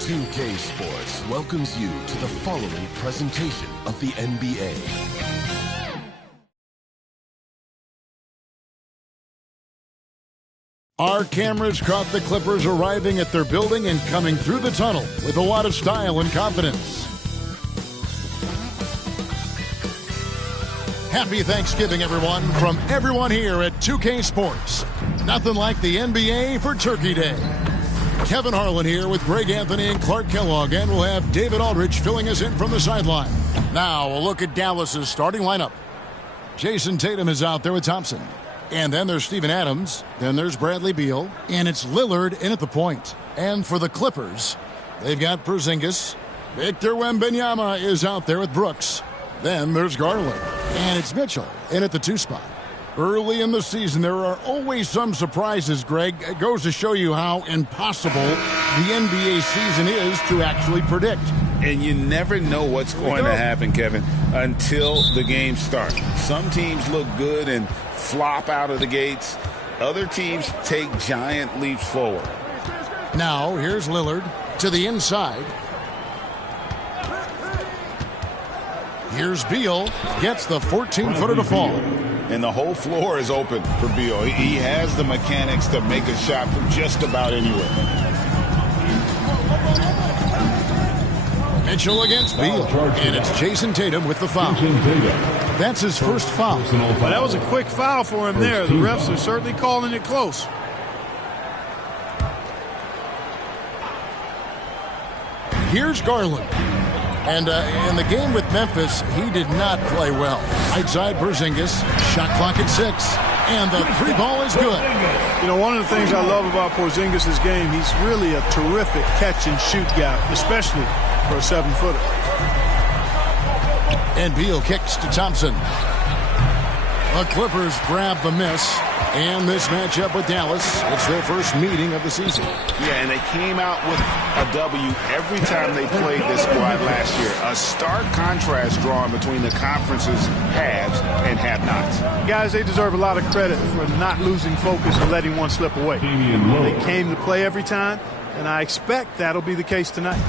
2K Sports welcomes you to the following presentation of the NBA. Our cameras caught the Clippers arriving at their building and coming through the tunnel with a lot of style and confidence. Happy Thanksgiving, everyone, from everyone here at 2K Sports. Nothing like the NBA for Turkey Day. Kevin Harlan here with Greg Anthony and Clark Kellogg, and we'll have David Aldridge filling us in from the sideline. Now, a look at Dallas's starting lineup. Jason Tatum is out there with Thompson. And then there's Steven Adams. Then there's Bradley Beal. And it's Lillard in at the point. And for the Clippers, they've got Porzingis. Victor Wembanyama is out there with Brooks. Then there's Garland. And it's Mitchell in at the 2 spot. Early in the season, there are always some surprises, Greg. It goes to show you how impossible the NBA season is to actually predict. And you never know what's going to happen, Kevin, until the game starts. Some teams look good and flop out of the gates. Other teams take giant leaps forward. Now, here's Lillard to the inside. Here's Beal. Gets the 14-footer to fall. And the whole floor is open for Beal. He has the mechanics to make a shot from just about anywhere. Mitchell against Beal. And it's Jason Tatum with the foul. That's his first foul. Well, that was a quick foul for him there. The refs are certainly calling it close. Here's Garland. And in the game with Memphis, he did not play well. Right side, Porzingis. Shot clock at 6. And the 3 ball is good. You know, one of the things I love about Porzingis' game, he's really a terrific catch-and-shoot guy, especially for a 7-footer. And Beal kicks to Thompson. The Clippers grab the miss. And this matchup with Dallas, it's their first meeting of the season. Yeah, and they came out with a W every time they played this squad last year. A stark contrast drawn between the conference's haves and have-nots. Guys, they deserve a lot of credit for not losing focus and letting one slip away. They came to play every time, and I expect that'll be the case tonight.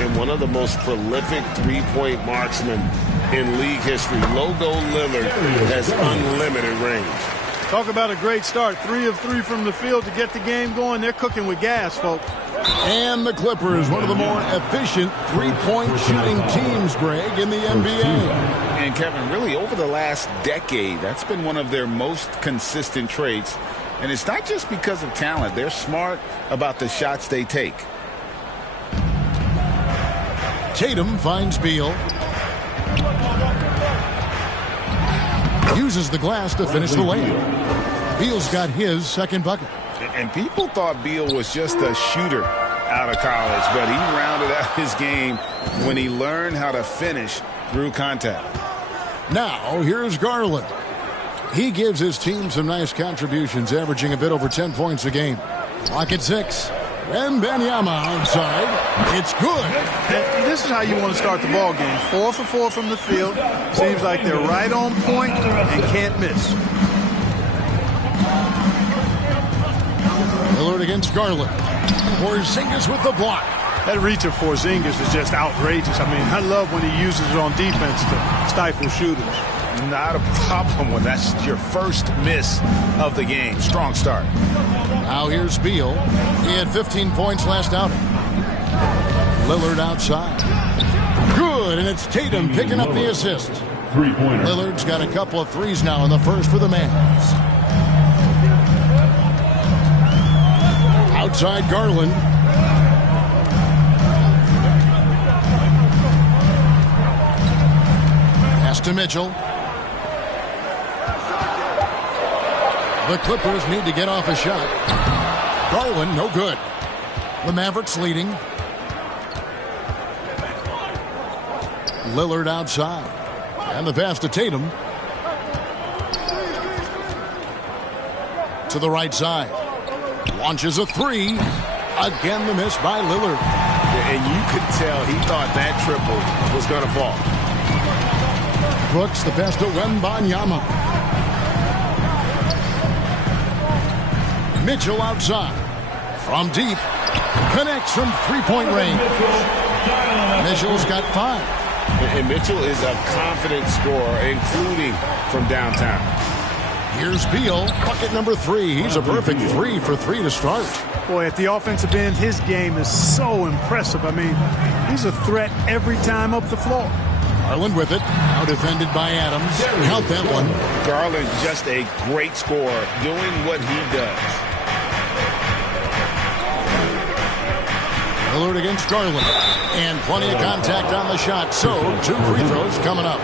And one of the most prolific three-point marksmen in league history, Logo Lillard, has unlimited range. Talk about a great start. 3 of 3 from the field to get the game going. They're cooking with gas, folks. And the Clippers, one of the more efficient three-point shooting teams, Greg, in the NBA. And, Kevin, really over the last decade, that's been one of their most consistent traits. And it's not just because of talent. They're smart about the shots they take. Tatum finds Beal. Uses the glass to finish the layup. Beal's got his second bucket. And people thought Beal was just a shooter out of college, but he rounded out his game when he learned how to finish through contact. Now, here's Garland. He gives his team some nice contributions, averaging a bit over 10 points a game. Clock at 6. Wembanyama outside. It's good. And this is how you want to start the ball game. 4 for 4 from the field. Seems like they're right on point and can't miss. Lillard against Garland. Porzingis with the block. That reach of Porzingis is just outrageous. I mean, I love when he uses it on defense to stifle shooters. Not a problem when that's your first miss of the game. Strong start. Now here's Beal. He had 15 points last outing. Lillard outside. Good, and it's Tatum picking up the assist. Three-pointer. Lillard's got a couple of threes now in the first for the Mavs. Outside Garland. Pass to Mitchell. The Clippers need to get off a shot. Garland, no good. The Mavericks leading. Lillard outside. And the pass to Tatum. To the right side. Launches a 3. Again, the miss by Lillard. And you could tell he thought that triple was going to fall. Brooks, the pass to Wembanyama. Mitchell outside. From deep. Connects from three-point range. Mitchell's got 5. And Mitchell is a confident scorer, including from downtown. Here's Beal, bucket number 3. He's a perfect 3 for 3 to start. Boy, at the offensive end, his game is so impressive. I mean, he's a threat every time up the floor. Garland with it. Now defended by Adams. Count that one. Garland, just a great scorer, doing what he does. Lillard against Garland. And plenty of contact on the shot. So, 2 free throws coming up.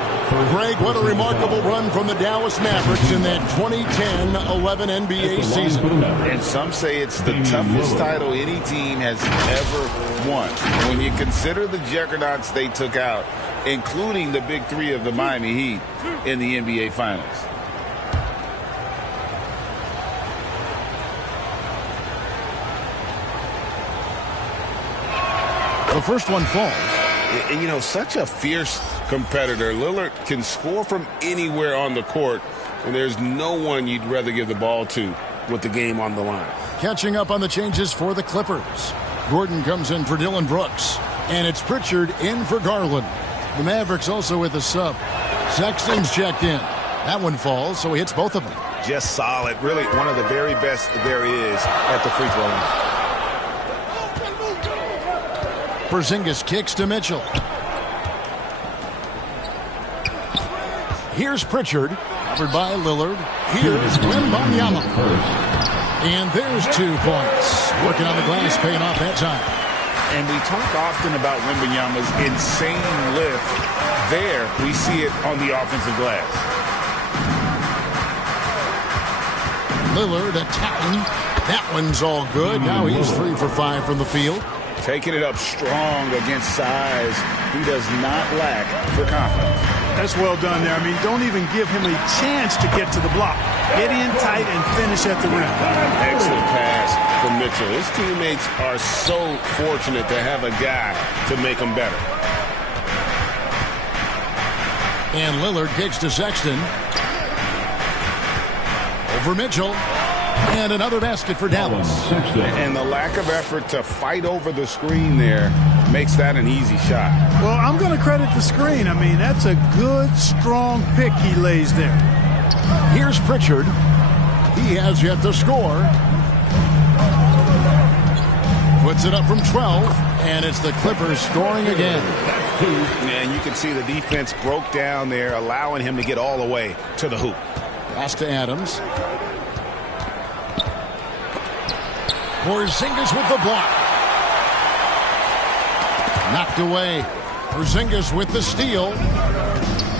Greg, what a remarkable run from the Dallas Mavericks in that 2010-11 NBA season. And some say it's the toughest title any team has ever won. When you consider the juggernauts they took out, including the big 3 of the Miami Heat in the NBA Finals. The first one falls. And, you know, such a fierce competitor. Lillard can score from anywhere on the court, and there's no one you'd rather give the ball to with the game on the line. Catching up on the changes for the Clippers. Gordon comes in for Dylan Brooks. And it's Pritchard in for Garland. The Mavericks also with a sub. Sexton's checked in. That one falls, so he hits both of them. Just solid. Really one of the very best there is at the free throw line. Porzingis kicks to Mitchell. Here's Pritchard, covered by Lillard. Here's Wembanyama. And there's 2 points. Working on the glass, paying off that time. And we talk often about Wembanyama's insane lift. There, we see it on the offensive glass. Lillard attacking. That one's all good. Now he's 3 for 5 from the field. Taking it up strong against size. He does not lack for confidence. That's well done there. I mean, don't even give him a chance to get to the block. Get in tight and finish at the rim. Excellent pass from Mitchell. His teammates are so fortunate to have a guy to make them better. And Lillard kicks to Sexton. Over Mitchell. And another basket for Dallas. And the lack of effort to fight over the screen there makes that an easy shot. Well, I'm going to credit the screen. I mean, that's a good, strong pick he lays there. Here's Pritchard. He has yet to score. Puts it up from 12, and it's the Clippers scoring again. And you can see the defense broke down there, allowing him to get all the way to the hoop. Pass to Adams. Porzingis with the block. Knocked away. Porzingis with the steal.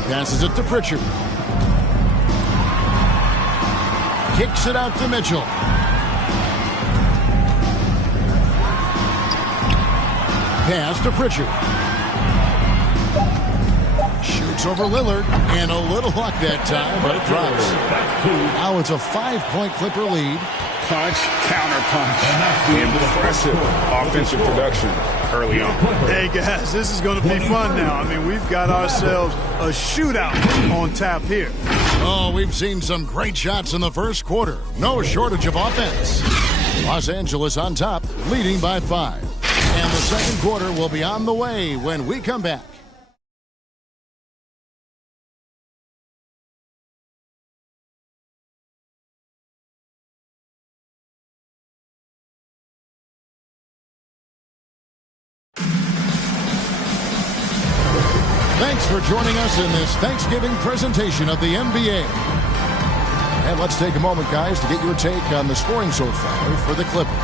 Passes it to Pritchard. Kicks it out to Mitchell. Pass to Pritchard. Shoots over Lillard. And a little luck that time, but it drops. Now it's a 5-point Clipper lead. Punch, counter punch. Impressive offensive production early on. Hey, guys, this is going to be fun now. I mean, we've got ourselves a shootout on tap here. Oh, we've seen some great shots in the first quarter. No shortage of offense. Los Angeles on top, leading by 5. And the second quarter will be on the way when we come back. Thanks for joining us in this Thanksgiving presentation of the NBA. And let's take a moment, guys, to get your take on the scoring so far for the Clippers.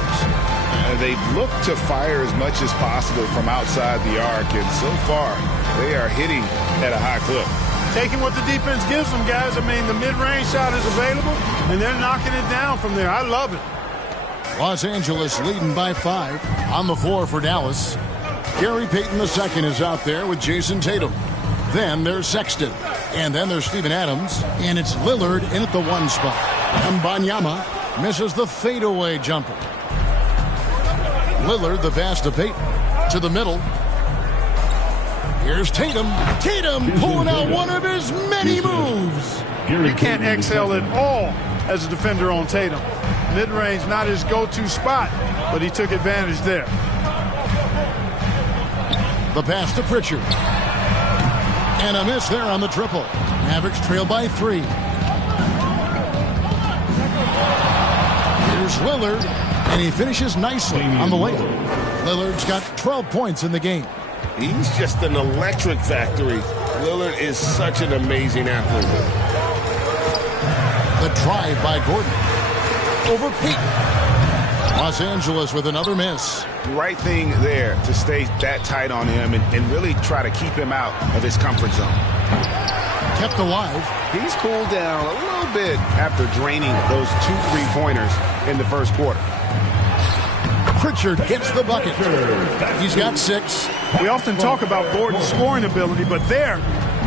They've looked to fire as much as possible from outside the arc, and so far they are hitting at a high clip. Taking what the defense gives them, guys. I mean, the mid-range shot is available, and they're knocking it down from there. I love it. Los Angeles leading by 5 on the floor for Dallas. Gary Payton II is out there with Jason Tatum. Then there's Sexton. And then there's Steven Adams. And it's Lillard in at the 1 spot. And Wembanyama misses the fadeaway jumper. Lillard the pass to Payton. To the middle. Here's Tatum. Tatum pulling out one of his many moves. You can't excel at all as a defender on Tatum. Mid-range, not his go-to spot, but he took advantage there. The pass to Pritchard. And a miss there on the triple. Mavericks trail by 3. Here's Lillard, and he finishes nicely on the layup. Lillard's got 12 points in the game. He's just an electric factory. Lillard is such an amazing athlete. The drive by Gordon. Over Peyton. Los Angeles with another miss. Right thing there to stay that tight on him and really try to keep him out of his comfort zone. Kept alive. He's cooled down a little bit after draining those 2 3-pointers in the first quarter. Pritchard gets the bucket. He's got 6. We often talk about Gordon's scoring ability, but there,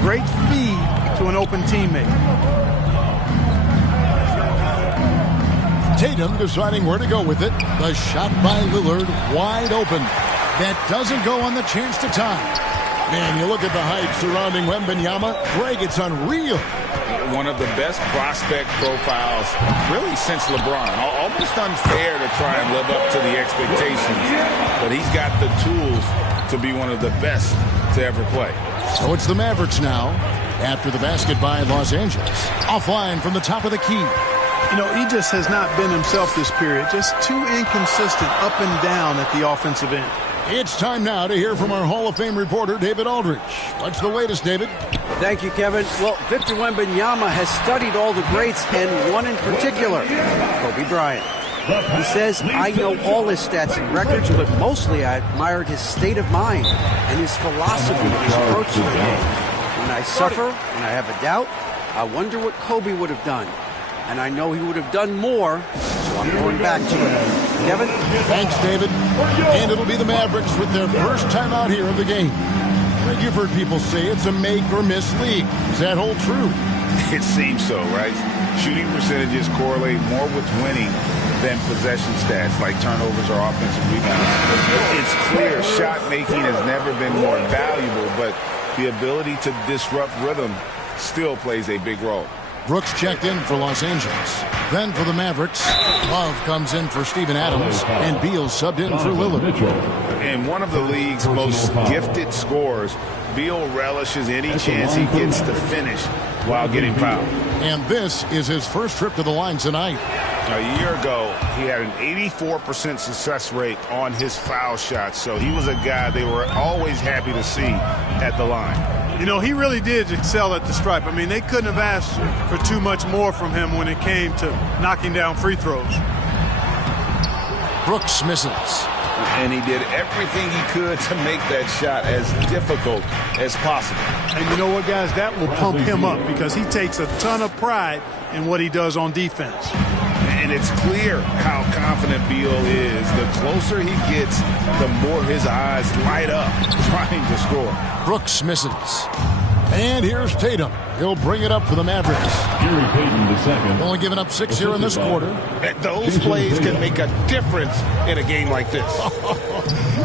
great feed to an open teammate. Tatum deciding where to go with it. The shot by Lillard, wide open. That doesn't go on the chance to tie. Man, you look at the hype surrounding Wembanyama. Greg, it's unreal. One of the best prospect profiles really since LeBron. Almost unfair to try and live up to the expectations, but he's got the tools to be one of the best to ever play. So it's the Mavericks now after the basket by Los Angeles. Offline from the top of the key. You know, he just has not been himself this period. Just too inconsistent up and down at the offensive end. It's time now to hear from our Hall of Fame reporter, David Aldridge. What's the latest, David? Thank you, Kevin. Well, Victor Wembanyama has studied all the greats and one in particular, Kobe Bryant. He says, I know all his stats and records, but mostly I admired his state of mind and his philosophy, his approach to the game. When I suffer, when I have a doubt, I wonder what Kobe would have done. And I know he would have done more, so I'm going back to it. Kevin? Thanks, David. And it'll be the Mavericks with their first time out here of the game. You've heard people say it's a make-or-miss league. Does that hold true? It seems so, right? Shooting percentages correlate more with winning than possession stats like turnovers or offensive rebounds. It's clear shot making has never been more valuable, but the ability to disrupt rhythm still plays a big role. Brooks checked in for Los Angeles. Then for the Mavericks, Love comes in for Steven Adams, and Beal subbed in for Lillard. And one of the league's most gifted scorers, Beal relishes any chance he gets to finish while getting fouled. And this is his first trip to the line tonight. A year ago, he had an 84% success rate on his foul shots, so he was a guy they were always happy to see at the line. You know, he really did excel at the stripe. I mean, they couldn't have asked for too much more from him when it came to knocking down free throws. Brooks misses. And he did everything he could to make that shot as difficult as possible. And you know what, guys? That will pump him up because he takes a ton of pride in what he does on defense. And it's clear how confident Beal is. The closer he gets, the more his eyes light up trying to score. Brooks misses. And here's Tatum. He'll bring it up for the Mavericks. Gary Payton II. Only giving up 6 here in this quarter. Those plays can make a difference in a game like this.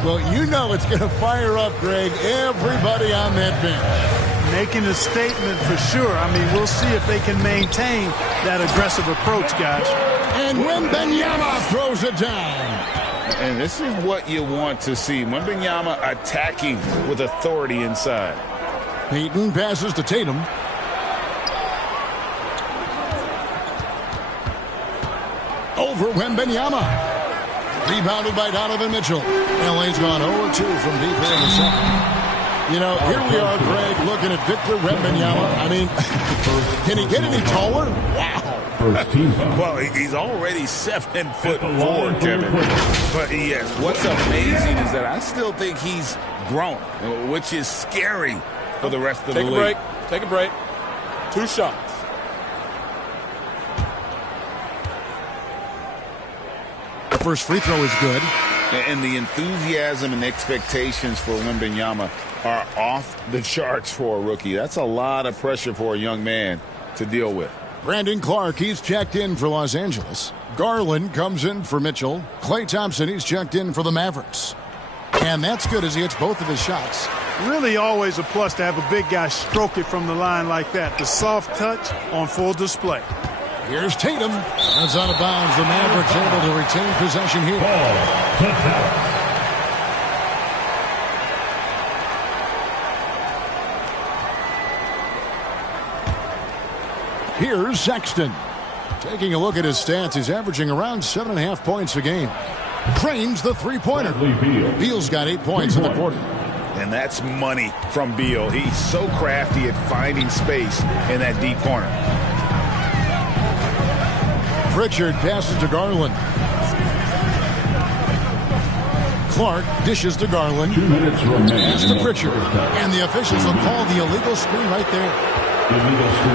Well, you know it's going to fire up, Greg, everybody on that bench. Making a statement for sure. I mean, we'll see if they can maintain that aggressive approach, guys. And Wembanyama throws it down. And this is what you want to see. Wembanyama attacking with authority inside. Peyton passes to Tatum. Over Wembanyama. Rebounded by Donovan Mitchell. LA's gone 0-2 from deep here in the second. You know, here we are, Greg, looking at Victor Wembanyama. I mean, can he get any taller? Wow. First team foul. Well, he's already 7'4", Kevin. But yes, what's amazing is that I still think he's grown, which is scary for the rest of the league. Take a break. 2 shots. The first free throw is good. And the enthusiasm and expectations for Wembanyama are off the charts for a rookie. That's a lot of pressure for a young man to deal with. Brandon Clark, he's checked in for Los Angeles. Garland comes in for Mitchell. Klay Thompson, he's checked in for the Mavericks. And that's good as he hits both of his shots. Really always a plus to have a big guy stroke it from the line like that. The soft touch on full display. Here's Tatum. That's out of bounds. The Mavericks able to retain possession here. Ball to Dallas. Here's Sexton. Taking a look at his stats, he's averaging around 7.5 points a game. Drains the three-pointer. Beal's got 8 points in the quarter. And that's money from Beal. He's so crafty at finding space in that deep corner. Pritchard passes to Garland. Clark dishes to Garland. 2 minutes remaining. Pass to Pritchard. And the officials will call the illegal screen right there.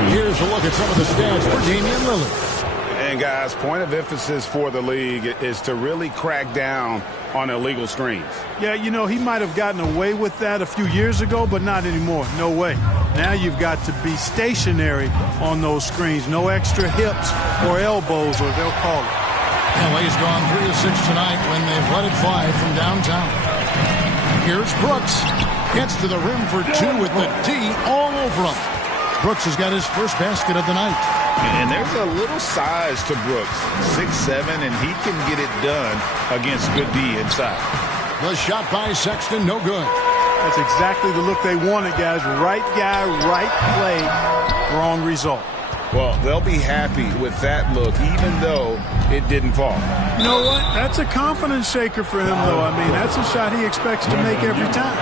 Here's a look at some of the stats for Damian Lillard. And guys, point of emphasis for the league is to really crack down on illegal screens. Yeah, you know, he might have gotten away with that a few years ago, but not anymore. No way. Now you've got to be stationary on those screens. No extra hips or elbows, or they'll call it. LA's gone 3 of 6 tonight when they've let it fly from downtown. Here's Brooks. Gets to the rim for 2 with the D all over him. Brooks has got his first basket of the night. And there's a little size to Brooks, 6'7", and he can get it done against good D inside. The shot by Sexton, no good. That's exactly the look they wanted, guys. Right guy, right play, wrong result. Well, they'll be happy with that look, even though it didn't fall. You know what? That's a confidence shaker for him, though. I mean, that's a shot he expects to make every time.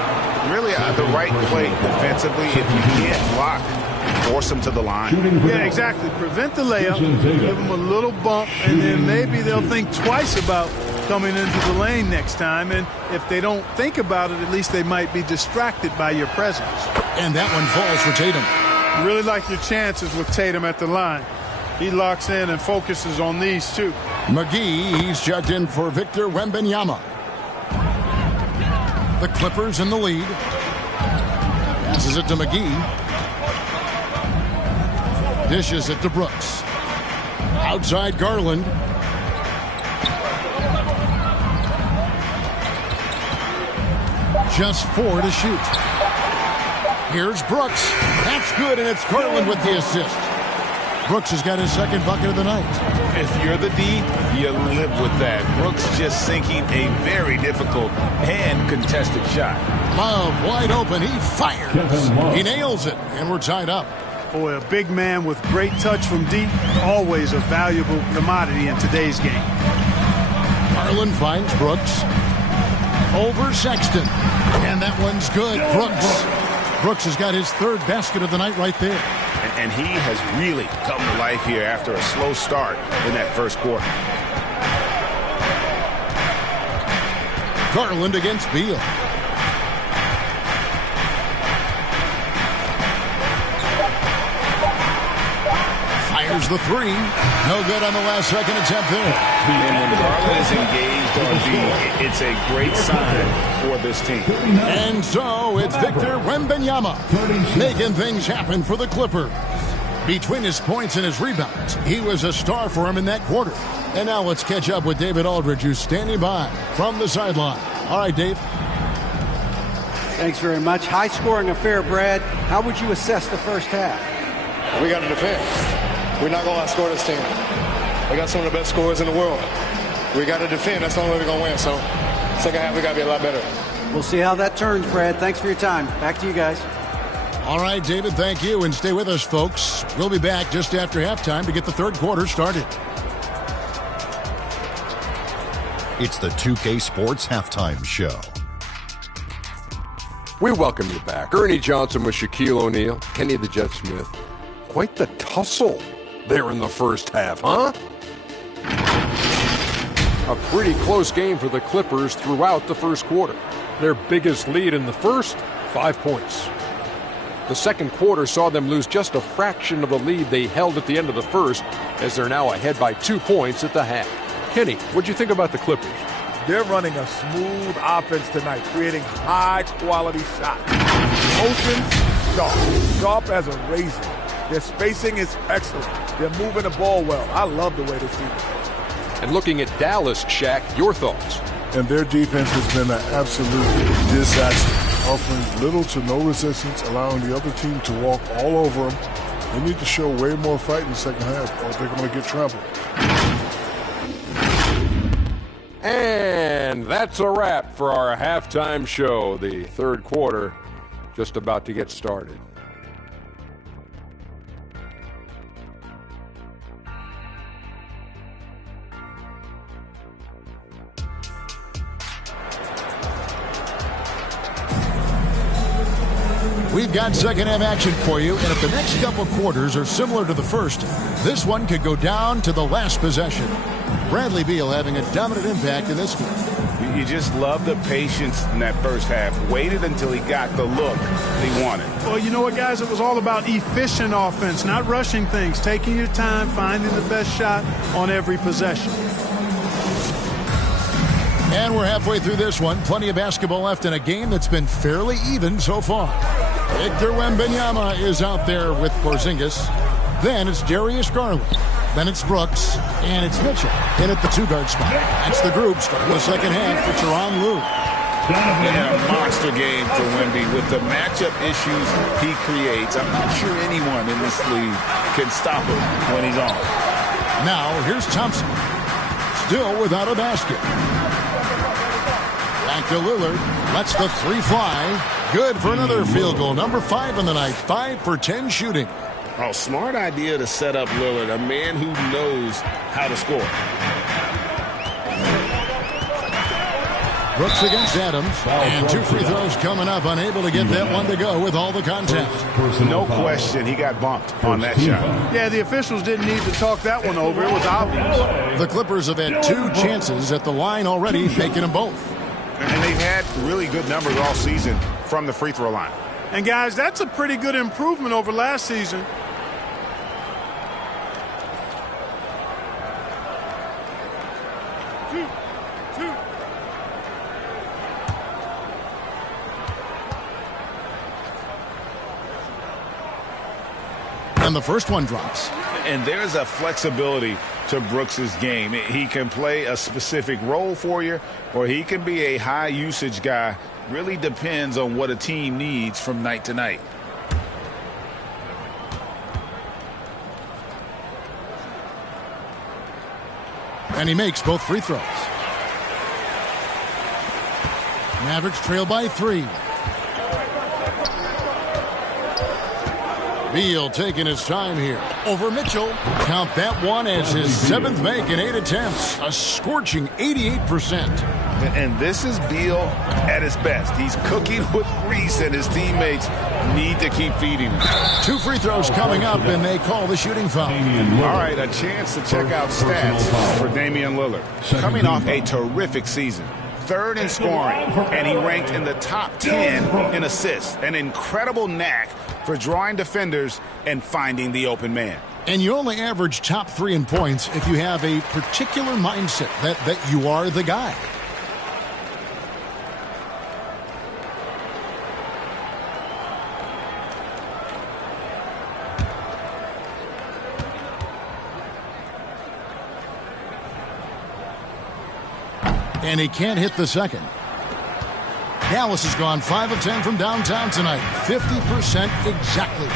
Really, the right play defensively, if you can't block, force him to the line. Yeah, exactly. Prevent the layup, give him a little bump, and then maybe they'll think twice about coming into the lane next time. And if they don't think about it, at least they might be distracted by your presence. And that one falls for Tatum. You really like your chances with Tatum at the line. He locks in and focuses on these two. McGee, he's checked in for Victor Wembanyama. The Clippers in the lead. Passes it to McGee. Dishes it to Brooks. Outside Garland. Just 4 to shoot. Here's Brooks. That's good, and it's Garland with the assist. Brooks has got his second bucket of the night. If you're the D, you live with that. Brooks just sinking a very difficult and contested shot. Love wide open. He fires. He nails it, and we're tied up. Boy, a big man with great touch from deep, always a valuable commodity in today's game. Garland finds Brooks. Over Sexton. And that one's good. Brooks has got his third basket of the night right there. And he has really come to life here after a slow start in that first quarter. Garland against Beal. Fires the 3. No good on the last second attempt there. And when Garland is engaged on D, it's a great sign for this team. And so it's Victor Wembanyama making things happen for the Clippers. Between his points and his rebounds, he was a star for him in that quarter. And now let's catch up with David Aldridge, who's standing by from the sideline. All right, Dave. Thanks very much. High-scoring affair, Brad. How would you assess the first half? We got to defend. We're not going to outscore this team. We got some of the best scorers in the world. We got to defend. That's the only way we're going to win. So, second half, we got to be a lot better. We'll see how that turns, Brad. Thanks for your time. Back to you guys. All right, David, thank you. And stay with us, folks. We'll be back just after halftime to get the third quarter started. It's the 2K Sports Halftime Show. We welcome you back. Ernie Johnson with Shaquille O'Neal, Kenny the Jet Smith. Quite the tussle there in the first half, huh? A pretty close game for the Clippers throughout the first quarter. Their biggest lead in the first, 5 points. The second quarter saw them lose just a fraction of the lead they held at the end of the first, as they're now ahead by 2 points at the half. Kenny, what'd you think about the Clippers? They're running a smooth offense tonight, creating high-quality shots. Motion, sharp as a razor. Their spacing is excellent. They're moving the ball well. I love the way they see it. And looking at Dallas, Shaq, your thoughts? And their defense has been an absolute disaster, offering little to no resistance, allowing the other team to walk all over them. They need to show way more fight in the second half, or they're going to get trampled. And that's a wrap for our halftime show. The third quarter just about to get started. We've got second half action for you, and if the next couple quarters are similar to the first, this one could go down to the last possession. Bradley Beal having a dominant impact in this one. You just love the patience in that first half. Waited until he got the look he wanted. Well, you know what, guys? It was all about efficient offense, not rushing things, taking your time, finding the best shot on every possession. And we're halfway through this one. Plenty of basketball left in a game that's been fairly even so far. Victor Wembanyama is out there with Porzingis. Then it's Darius Garland. Then it's Brooks. And it's Mitchell in at the two-guard spot. That's the group starting the second half for Tyronn Lue. And a monster game for Wemby with the matchup issues he creates. I'm not sure anyone in this league can stop him when he's on. Now, here's Thompson. Still without a basket. Back to Lillard. Lets the three fly. Good for another field goal. Number 5 in the night. 5 for 10 shooting. Oh, smart idea to set up Lillard, a man who knows how to score. Brooks against Adams. And 2 free throws coming up. Unable to get that one to go with all the contact. No question, he got bumped on that shot. Yeah, the officials didn't need to talk that one over. It was obvious. The Clippers have had 2 chances at the line already, making them both. And they've had really good numbers all season from the free throw line. And, guys, that's a pretty good improvement over last season. And the first one drops. And there's a flexibility to Brooks's game. He can play a specific role for you, or he can be a high usage guy. Really depends on what a team needs from night to night. And he makes both free throws. Mavericks trail by 3. Beal taking his time here. Over Mitchell. Count that one as his 7th make in 8 attempts. A scorching 88%. And this is Beal at his best. He's cooking with grease, and his teammates need to keep feeding him. 2 free throws coming up, and they call the shooting foul. All right, a chance to check out stats for Damian Lillard. Coming off a terrific season. 3rd in scoring, and he ranked in the top 10 in assists. An incredible knack for drawing defenders and finding the open man. And you only average top 3 in points if you have a particular mindset that you are the guy. And he can't hit the second. Dallas has gone 5 of 10 from downtown tonight. 50% exactly.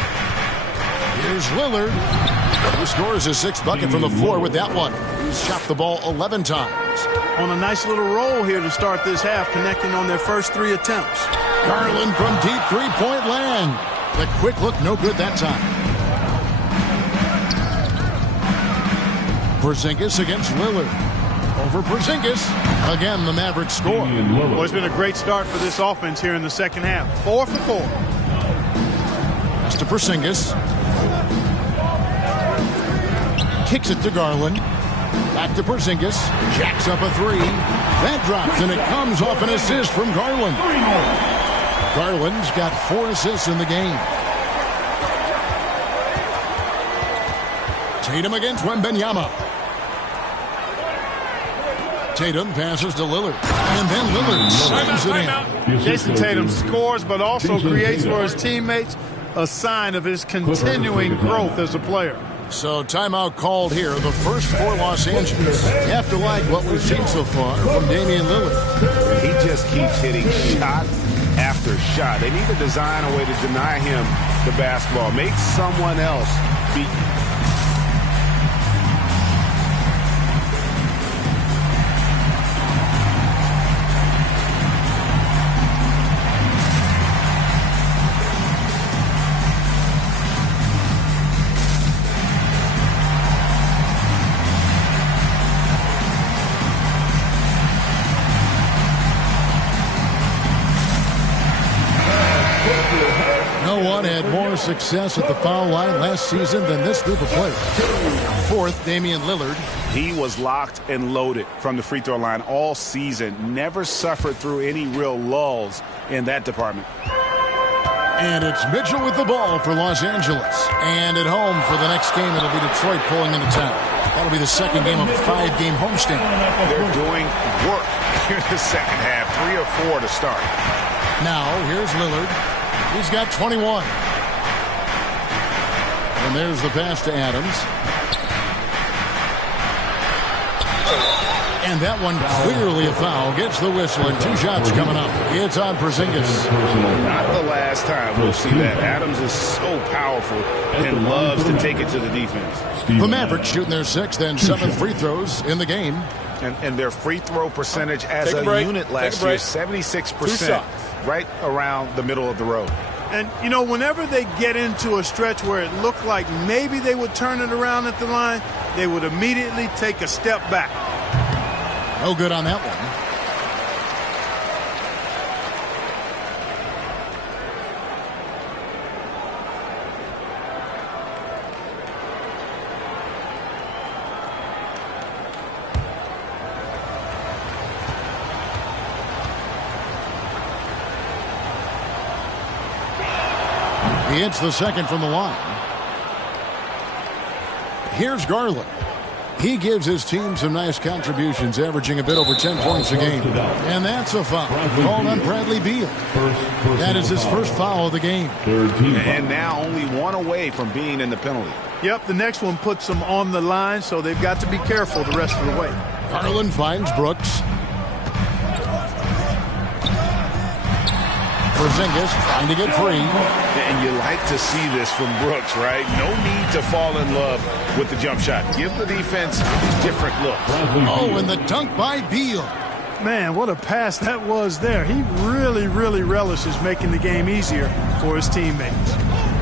Here's Lillard, who scores his 6th bucket from the floor with that one. He's shot the ball 11 times. On a nice little roll here to start this half, connecting on their first 3 attempts. Garland from deep three-point land. The quick look, no good that time. Porzingis against Lillard. Over Porzingis. Again, the Mavericks score. Well, it's been a great start for this offense here in the second half. 4 for 4. Pass to Porzingis. Kicks it to Garland. Back to Porzingis. Jacks up a 3. That drops, and it comes off an assist from Garland. Garland's got 4 assists in the game. Tatum against Wembanyama. Tatum passes to Lillard. And then Lillard slams it in. Jason Tatum scores, but also creates for his teammates a sign of his continuing growth as a player. So timeout called here, the first for Los Angeles. You have to like what we've seen so far from Damian Lillard. He just keeps hitting shot after after shot. They need to design a way to deny him the basketball. Make someone else beat you. No one had more success at the foul line last season than this group of players. Fourth, Damian Lillard. He was locked and loaded from the free throw line all season. Never suffered through any real lulls in that department. And it's Mitchell with the ball for Los Angeles. And at home for the next game, it'll be Detroit pulling into town. That'll be the second game of a 5-game homestand. They're doing work here in the second half. 3 or 4 to start. Now, here's Lillard. He's got 21. And there's the pass to Adams. And that one clearly a foul. Gets the whistle and 2 shots coming up. It's on Porzingis. Not the last time we'll see that. Adams is so powerful and loves to take it to the defense. The Mavericks shooting their 6th and 7th free throws in the game. And their free throw percentage as a unit last year, 76%, right around the middle of the road. And, you know, whenever they get into a stretch where it looked like maybe they would turn it around at the line, they would immediately take a step back. No good on that one. He hits the second from the line. Here's Garland. He gives his team some nice contributions, averaging a bit over 10 points a game. And that's a foul called on Bradley Beal. That is his first foul of the game. And now only 1 away from being in the penalty. Yep, the next one puts them on the line, so they've got to be careful the rest of the way. Garland finds Brooks. Porzingis trying to get free. And you like to see this from Brooks, right? No need to fall in love with the jump shot. Give the defense different looks. Oh, and the dunk by Beal. Man, what a pass that was there. He really, really relishes making the game easier for his teammates.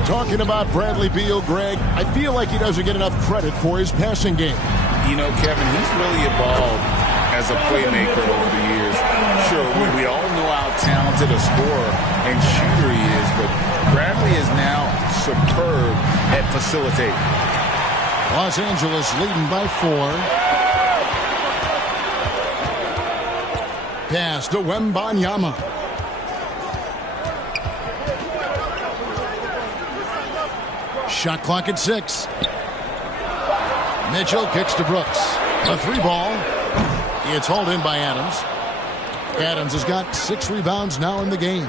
Talking about Bradley Beal, Greg, I feel like he doesn't get enough credit for his passing game. You know, Kevin, he's really evolved as a playmaker over the years. Sure, we all know how talented a scorer and shooter he is, but Bradley is now superb at facilitating. Los Angeles leading by 4. Pass to Wembanyama. Shot clock at 6. Mitchell kicks to Brooks. A 3-ball. It's hauled in by Adams. Adams has got 6 rebounds now in the game.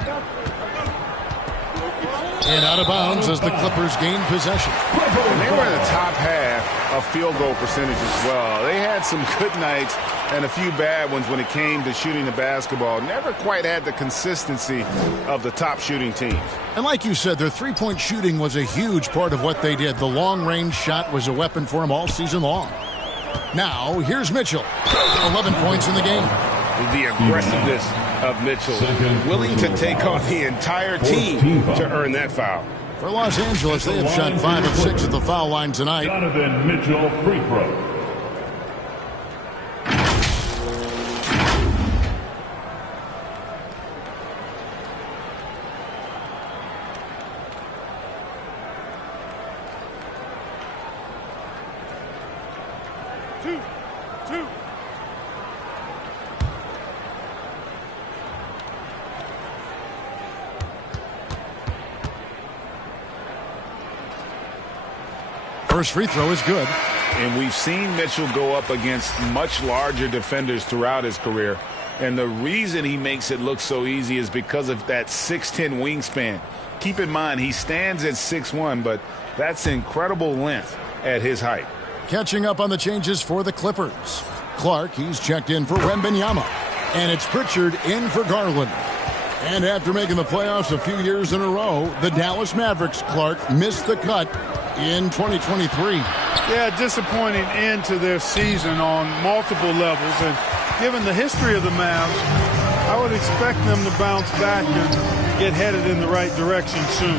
And out of bounds as the Clippers gain possession. And they were in the top half of field goal percentage as well. They had some good nights and a few bad ones when it came to shooting the basketball. Never quite had the consistency of the top shooting teams. And like you said, their 3-point shooting was a huge part of what they did. The long-range shot was a weapon for them all season long. Now, here's Mitchell. 11 points in the game. The aggressiveness of Mitchell, willing to take on the entire team to earn that foul. For Los Angeles, they have shot 5 of 6 at the foul line tonight. Donovan Mitchell, free throw. First free throw is good. And we've seen Mitchell go up against much larger defenders throughout his career. And the reason he makes it look so easy is because of that 6'10 wingspan. Keep in mind, he stands at 6'1", but that's incredible length at his height. Catching up on the changes for the Clippers. Clark, he's checked in for Wembanyama. And it's Pritchard in for Garland. And after making the playoffs a few years in a row, the Dallas Mavericks, Clark, missed the cut in 2023. Yeah, disappointing end to their season on multiple levels. And given the history of the Mavs, I would expect them to bounce back and get headed in the right direction soon.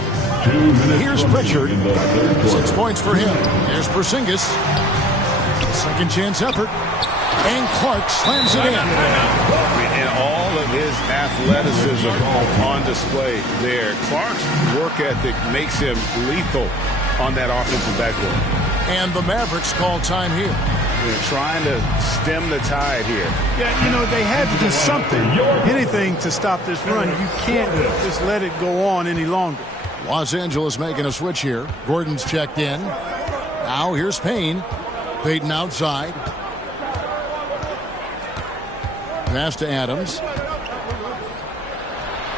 Here's Pritchard. 6 points for him. Here's Porzingis. Second chance effort. And Clark slams it in. And all of his athleticism on display there. Clark's work ethic makes him lethal on that offensive backboard. And the Mavericks call time here. They're trying to stem the tide here. Yeah, you know, they had to do something, anything to stop this run. You can't just let it go on any longer. Los Angeles making a switch here. Gordon's checked in. Now here's Payne. Payton outside. Pass to Adams.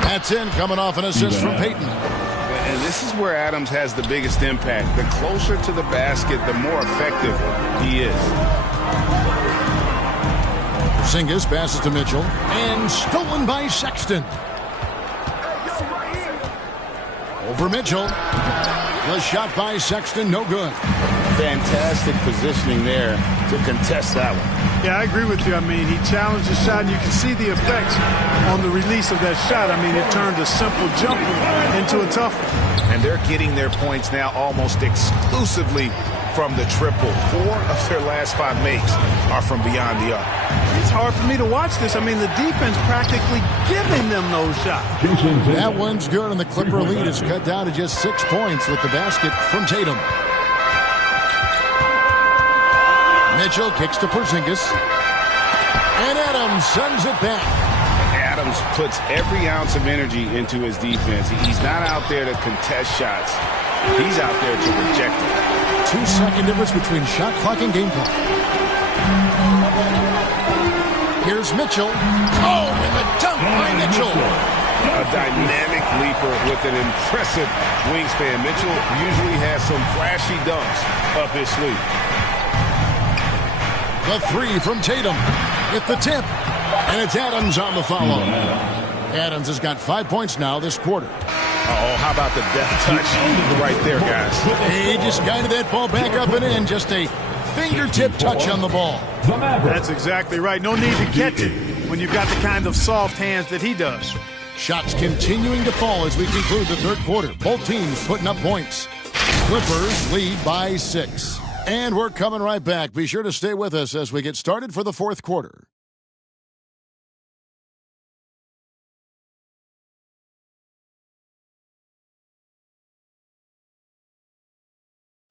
That's in, coming off an assist from Payton. And this is where Adams has the biggest impact. The closer to the basket, the more effective he is. Porzingis passes to Mitchell. And stolen by Sexton. Over Mitchell. The shot by Sexton, no good. Fantastic positioning there to contest that one. Yeah, I agree with you. I mean, he challenged the shot, and you can see the effects on the release of that shot. I mean, it turned a simple jumper into a tough one. And they're getting their points now almost exclusively from the triple. 4 of their last 5 makes are from beyond the arc. It's hard for me to watch this. I mean, the defense practically giving them those shots. That one's good, and the Clipper lead is cut down to just 6 points with the basket from Tatum. Mitchell kicks to Porzingis. And Adams sends it back. Adams puts every ounce of energy into his defense. He's not out there to contest shots. He's out there to reject it. 2-second difference between shot clock and game clock. Here's Mitchell. Oh, and the dunk by Mitchell. A dynamic leaper with an impressive wingspan. Mitchell usually has some flashy dunks up his sleeve. The 3 from Tatum with the tip. And it's Adams on the follow. Adams has got 5 points now this quarter. Oh, how about the deft touch right there, guys? He just guided that ball back up and in. Just a fingertip touch on the ball. That's exactly right. No need to catch it when you've got the kind of soft hands that he does. Shots continuing to fall as we conclude the third quarter. Both teams putting up points. Clippers lead by 6. And we're coming right back. Be sure to stay with us as we get started for the fourth quarter.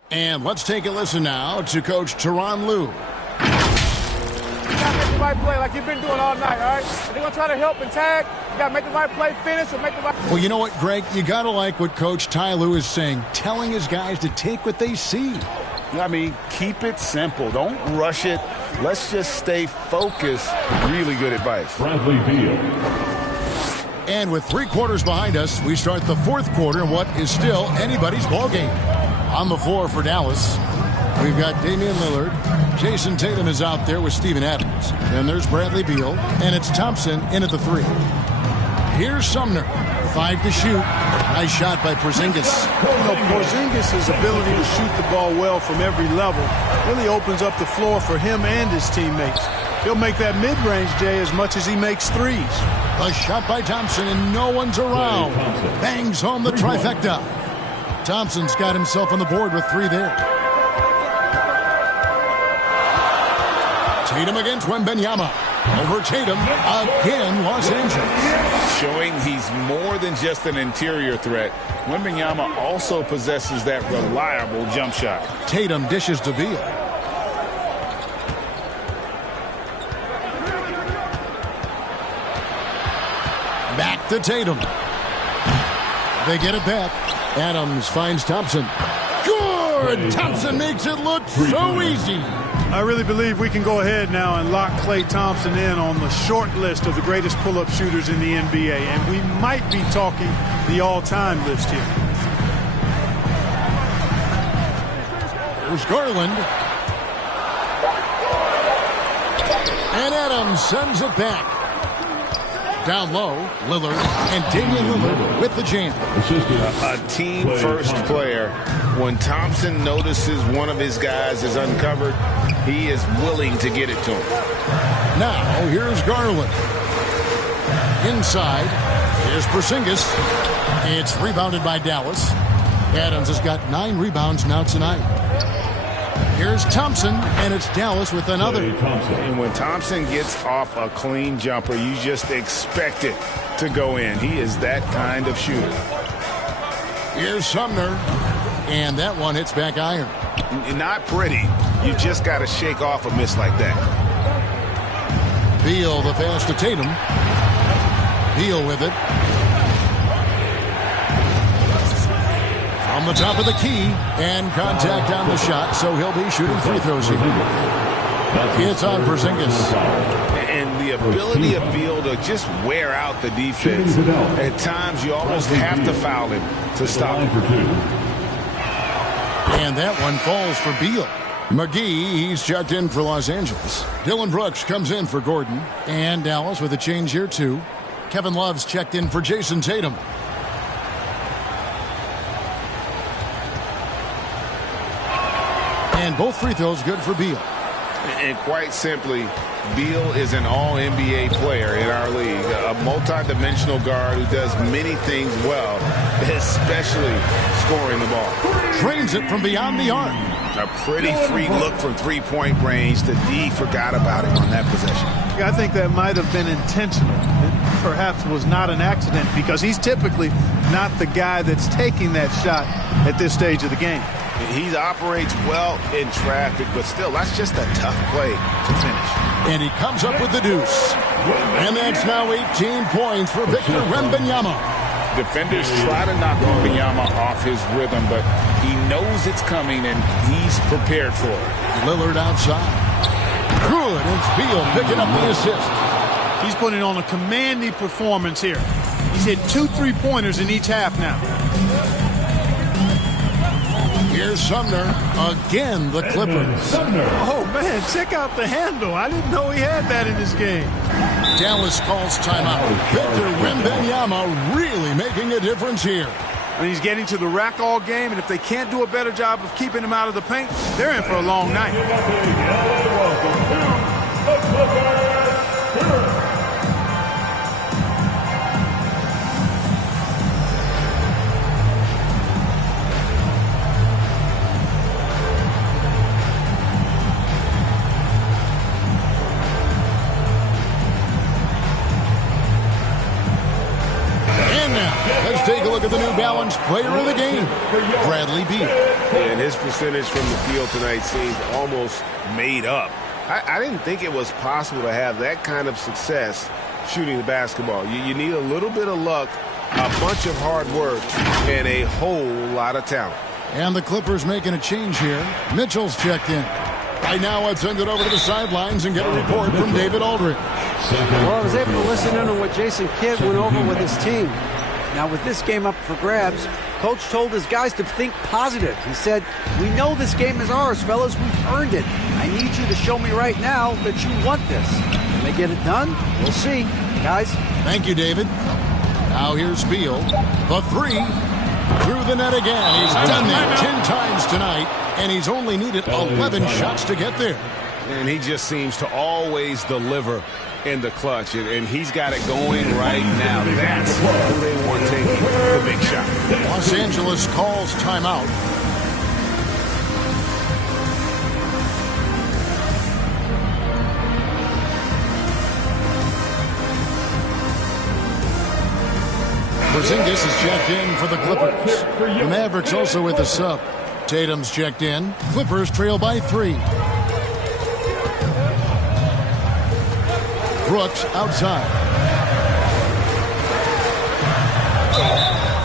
And let's take a listen now to Coach Tyronn Lue. You got to make the right play like you've been doing all night, all right? If they're going to try to help and tag, you got to make the right play, finish, or make the right play. Well, you know what, Greg? You got to like what Coach Ty Lue is saying, telling his guys to take what they see. I mean, keep it simple. Don't rush it. Let's just stay focused. Really good advice. Bradley Beal. And with 3 quarters behind us, we start the fourth quarter in what is still anybody's ball game. On the floor for Dallas, we've got Damian Lillard. Jason Tatum is out there with Steven Adams. And there's Bradley Beal. And it's Thompson in at the 3. Here's Sumner. 5 to shoot. Nice shot by Porzingis. You know, Porzingis' ability to shoot the ball well from every level really opens up the floor for him and his teammates. He'll make that mid-range, Jay, as much as he makes threes. A shot by Thompson, and no one's around. Bangs home the trifecta. Thompson's got himself on the board with 3 there. Tatum against Wembanyama. Over Tatum, again, Los Angeles. Showing he's more than just an interior threat. Wembanyama also possesses that reliable jump shot. Tatum dishes to Beal. Back to Tatum. They get it back. Adams finds Thompson. Good! Thompson makes it look so easy. I really believe we can go ahead now and lock Klay Thompson in on the short list of the greatest pull-up shooters in the NBA. And we might be talking the all-time list here. Here's Garland. And Adams sends it back. Down low, Lillard, and Damian Lillard with the jam. A team-first player. When Thompson notices one of his guys is uncovered, he is willing to get it to him. Now, here's Garland. Inside, here's Porzingis. It's rebounded by Dallas. Adams has got 9 rebounds now tonight. Here's Thompson, and it's Dallas with another. And when Thompson gets off a clean jumper, you just expect it to go in. He is that kind of shooter. Here's Sumner, and that one hits back iron. Not pretty. You just got to shake off a miss like that. Beal the pass to Tatum. Beal with it. On the top of the key, and contact on the shot, so he'll be shooting free throws here. It's on Porzingis. And the ability of Beal to just wear out the defense. At times, you almost have to foul him to stop him. And that one falls for Beal. McGee, he's checked in for Los Angeles. Dylan Brooks comes in for Gordon. And Dallas with a change here, too. Kevin Love's checked in for Jason Tatum. And both free throws good for Beal. And quite simply, Beal is an all-NBA player in our league. A multi-dimensional guard who does many things well, especially scoring the ball. Trains it from beyond the arc. A pretty free look from three-point range. The D forgot about him on that possession. Yeah, I think that might have been intentional. It perhaps was not an accident because he's typically not the guy that's taking that shot at this stage of the game. He operates well in traffic, but still, that's just a tough play to finish. And he comes up with the deuce. And that's now 18 points for Victor Wembanyama. Defenders try to knock Wembanyama off his rhythm, but he knows it's coming, and he's prepared for it. Lillard outside. Good. It's Beal picking up the assist. He's putting on a commanding performance here. He's hit 2 3-pointers in each half now. Here's Sumner. Again, the Clippers. Oh, man, check out the handle. I didn't know he had that in his game. Dallas calls timeout. Victor Wembanyama really making a difference here. And he's getting to the rack all game, and if they can't do a better job of keeping him out of the paint, they're in for a long night. Take a look at the New Balance player of the game, Bradley Beal. And his percentage from the field tonight seems almost made up. I didn't think it was possible to have that kind of success shooting the basketball. You need a little bit of luck, a bunch of hard work, and a whole lot of talent. And the Clippers making a change here. Mitchell's checked in. Right now, let's send it over to the sidelines and get a report from David Aldridge. Well, I was able to listen in on what Jason Kidd went over with his team. Now, with this game up for grabs, Coach told his guys to think positive. He said, we know this game is ours, fellas. We've earned it. I need you to show me right now that you want this. Can they get it done? We'll see. Guys. Thank you, David. Now here's Beal. The three. Through the net again. He's done that 10 times tonight, and he's only needed 11 shots to get there. And he just seems to always deliver in the clutch, and he's got it going right now. That's who they want taking the big shot. Los Angeles calls timeout. Porzingis is checked in for the Clippers. The Mavericks also with a sub. Tatum's checked in. Clippers trail by 3. Brooks outside.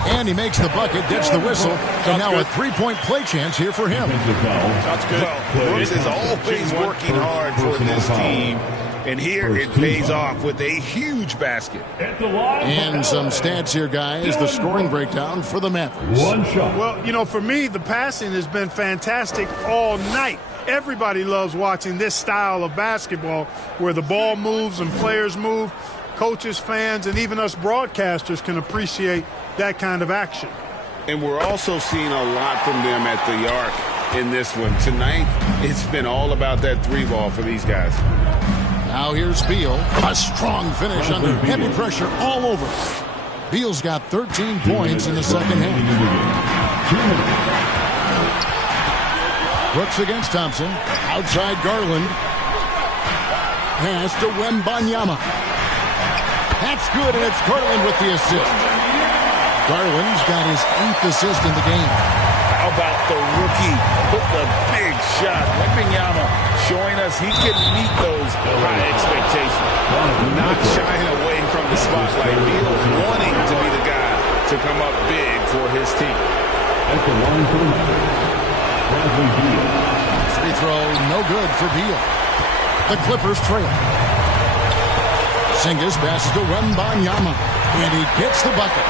And he makes the bucket, gets the whistle, and now a 3-point play chance here for him. That's good. Well, Brooks is always working hard for this team, and here it pays off with a huge basket. And some stats here, guys. The scoring breakdown for the Mavericks. One shot. Well, you know, for me, the passing has been fantastic all night. Everybody loves watching this style of basketball where the ball moves and players move. coaches, fans, and even us broadcasters can appreciate that kind of action. And we're also seeing a lot from them at the arc in this one. Tonight, it's been all about that 3-ball for these guys. Now here's Beal. A strong finish under heavy pressure all over. Beal's got 13 points in the second half. Brooks against Thompson. Outside Garland. Pass to Wembanyama. That's good, and it's Garland with the assist. Garland's got his 8th assist in the game. How about the rookie with the big shot? Wembanyama showing us he can meet those high expectations. Not shying away from the spotlight. Beal wanting to be the guy to come up big for his team. At the line for the Mavericks, Bradley Beal. Free throw, no good for Beal. The Clippers trail. Porzingis passes to Wembanyama, and he gets the bucket.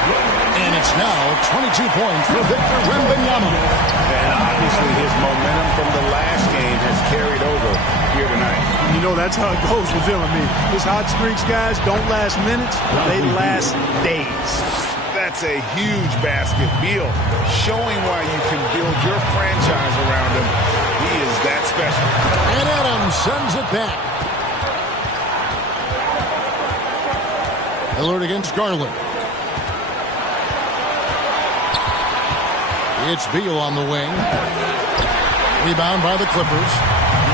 And it's now 22 points for Victor Wembanyama. And obviously his momentum from the last game has carried over here tonight. You know, that's how it goes with him. I mean, his hot streaks, guys, don't last minutes. They last days. That's a huge basket. Beal showing why you can build your franchise around him. He is that special. And Adams sends it back. Lillard against Garland. It's Beal on the wing. Rebound by the Clippers.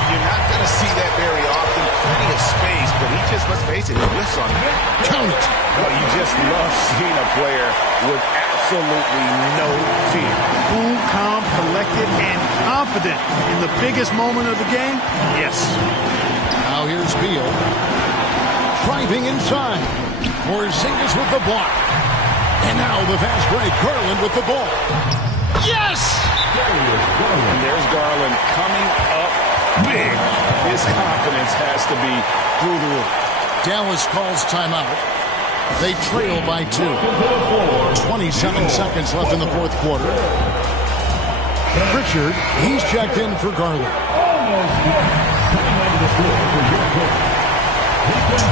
You're not going to see that very often. Plenty of space, but he just, let's face it, he whiffs on that. Count it. Well, you just love seeing a player with absolutely no fear. Cool, calm, collected, and confident in the biggest moment of the game? Yes. Now here's Beal. Driving inside. Porzingis with the block. And now the fast break. Garland with the ball. Yes! And there's Garland coming up big. His confidence has to be through the roof. Dallas calls timeout. They trail by 2. 27 seconds left in the fourth quarter. Pritchard, he's checked in for Garland.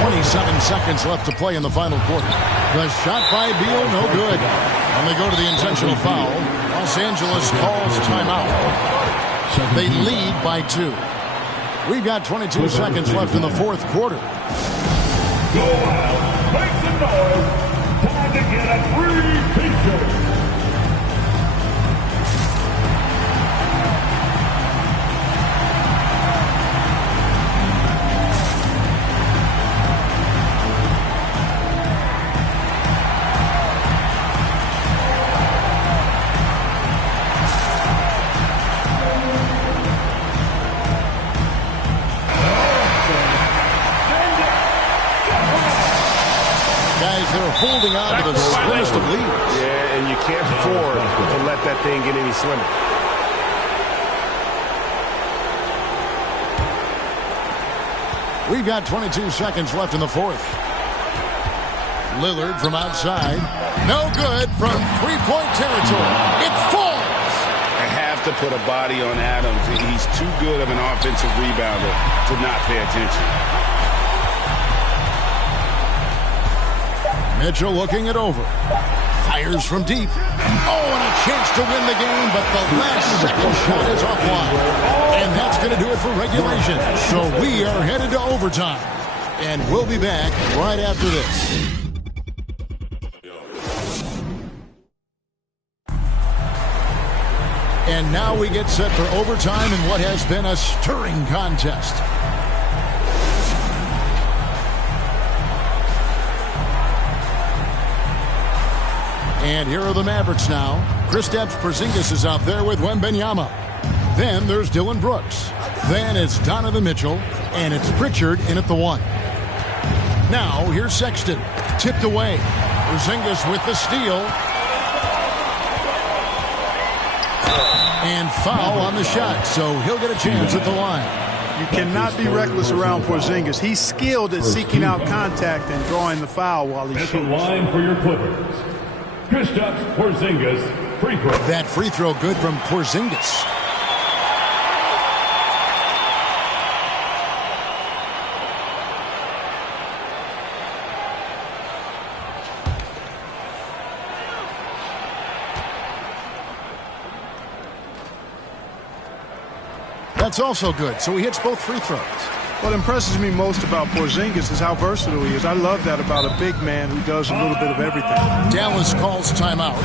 27 seconds left to play in the final quarter. The shot by Beal, no good. And they go to the intentional foul. Los Angeles calls timeout. They lead by 2. We've got 22 seconds left in the fourth quarter. Go out, make some noise. Time to get a free t-shirt. They're holding on to the slimmest of leads. Yeah, and you can't afford to let that thing get any slimmer. We've got 22 seconds left in the fourth. Lillard from outside. No good from three-point territory. It falls. I have to put a body on Adams. He's too good of an offensive rebounder to not pay attention. Mitchell looking it over. Fires from deep. Oh, and a chance to win the game, but the last second shot is offline. And that's going to do it for regulation. So we are headed to overtime. And we'll be back right after this. And now we get set for overtime in what has been a stirring contest. And here are the Mavericks now. Kristaps Porzingis is out there with Wembanyama. Then there's Dylan Brooks. Then it's Donovan Mitchell. And it's Pritchard in at the 1. Now here's Sexton. Tipped away. Porzingis with the steal. And foul on the shot. So he'll get a chance at the line. You cannot be reckless around Porzingis. He's skilled at seeking out contact and drawing the foul while he shoots. At the line for your Clippers, Kristaps Porzingis, free throw. That free throw good from Porzingis. That's also good. So he hits both free throws. What impresses me most about Porzingis is how versatile he is. I love that about a big man who does a little bit of everything. Dallas calls timeout.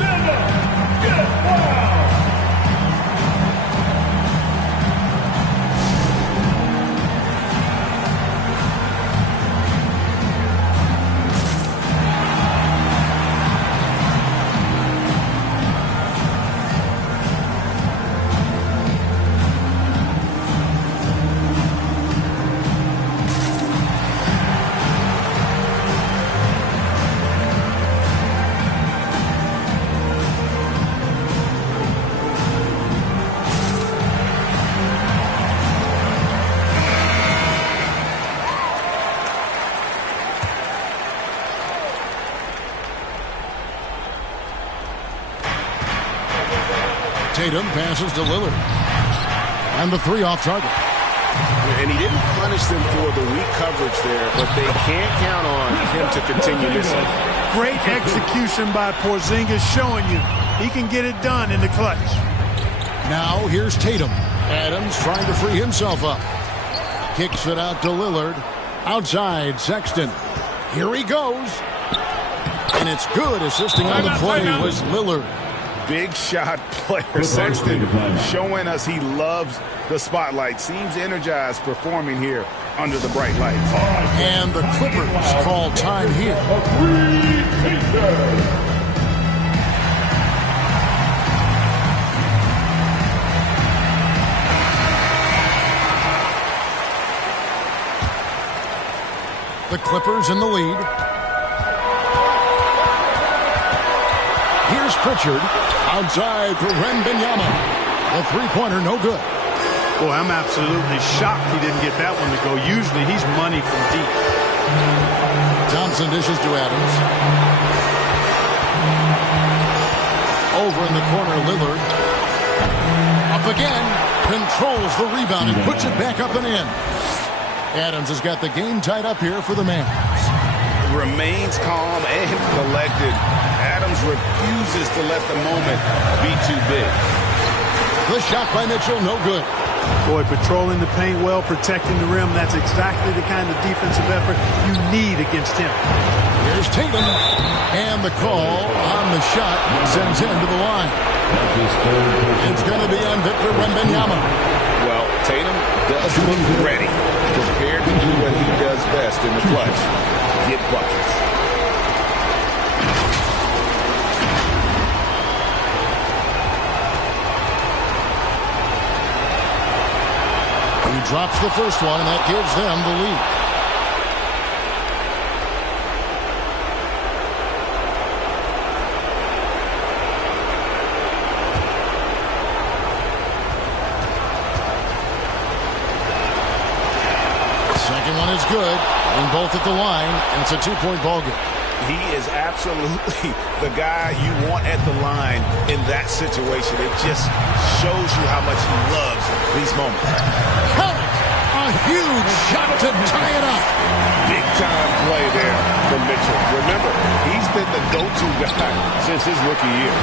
Tatum passes to Lillard. And the three off target. And he didn't punish them for the weak coverage there, but they can't count on him to continue missing. Great execution by Porzingis, showing you he can get it done in the clutch. Now here's Tatum. Adams trying to free himself up. Kicks it out to Lillard. Outside, Sexton. Here he goes. And it's good. Assisting on the play was Lillard. Big shot player Sexton showing us he loves the spotlight. Seems energized performing here under the bright lights. And the Clippers call time here. The Clippers in the lead. Here's Pritchard. Outside for Wembanyama. The three-pointer no good. Boy, I'm absolutely shocked he didn't get that one to go. Usually he's money from deep. Thompson dishes to Adams. Over in the corner, Lillard. Up again. Controls the rebound and puts it back up and in. Adams has got the game tied up here for the Mavs. Remains calm and collected. Adams refuses to let the moment be too big. The shot by Mitchell, no good. Boy, patrolling the paint well, protecting the rim. That's exactly the kind of defensive effort you need against him. Here's Tatum. And the call on the shot sends him to the line. It's going to be on Victor Wembanyama. Well, Tatum does look ready. Prepared to do what he does best in the clutch. Get buckets. He drops the first one, and that gives them the lead. Second one is good, and both at the line, and it's a two-point ball game. He is absolutely the guy you want at the line in that situation. It just shows you how much he loves these moments. Kelly, a huge shot to tie it up. Big time play there from Mitchell. Remember, he's been the go-to guy since his rookie year.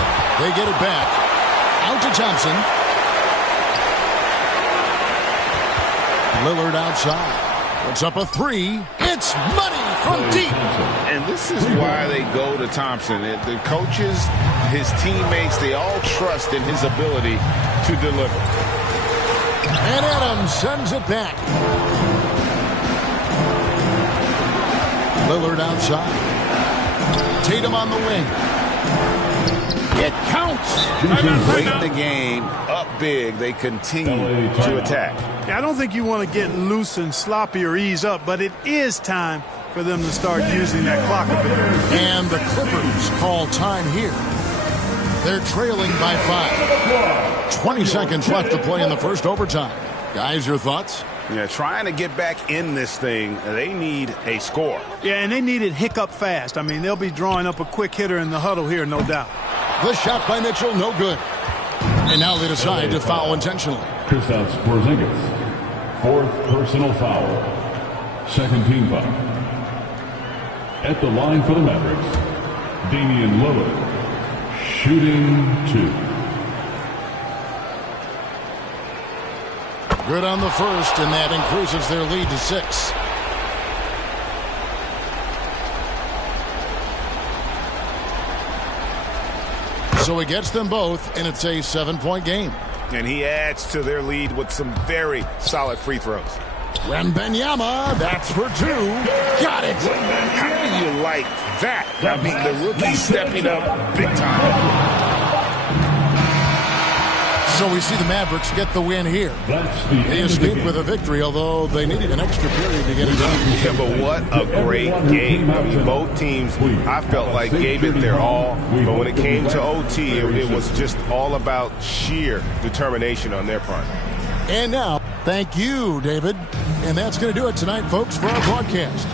They get it back. Out to Thompson. Lillard outside. Puts up a three. It's money from deep. And this is why they go to Thompson. The coaches, his teammates, they all trust in his ability to deliver. And Adams sends it back. Lillard outside. Tatum on the wing. It counts. Late in the game, up big, they continue to attack. Yeah, I don't think you want to get loose and sloppy or ease up, but it is time for them to start using that clock a bit. And the Clippers call time here. They're trailing by 5. 20 seconds left to play in the first overtime. Guys, your thoughts? Yeah, trying to get back in this thing, they need a score. Yeah, and they need it hiccup fast. I mean, they'll be drawing up a quick hitter in the huddle here, no doubt. The shot by Mitchell, no good. And now they decide to foul intentionally. Kristaps Porzingis, 4th personal foul. 2nd team foul. At the line for the Mavericks, Damian Lillard, shooting 2. Good on the first, and that increases their lead to 6. So he gets them both, and it's a 7-point game. And he adds to their lead with some very solid free throws. Wembanyama, that's for 2. Got it. How do you like that? I mean, the rookie stepping up big time. So we see the Mavericks get the win here. They escaped with a victory, although they needed an extra period to get it done. Yeah, but what a great game. I mean, both teams, I felt like, gave it their all. But when it came to OT, it was just all about sheer determination on their part. And now, thank you, David. And that's going to do it tonight, folks, for our broadcast.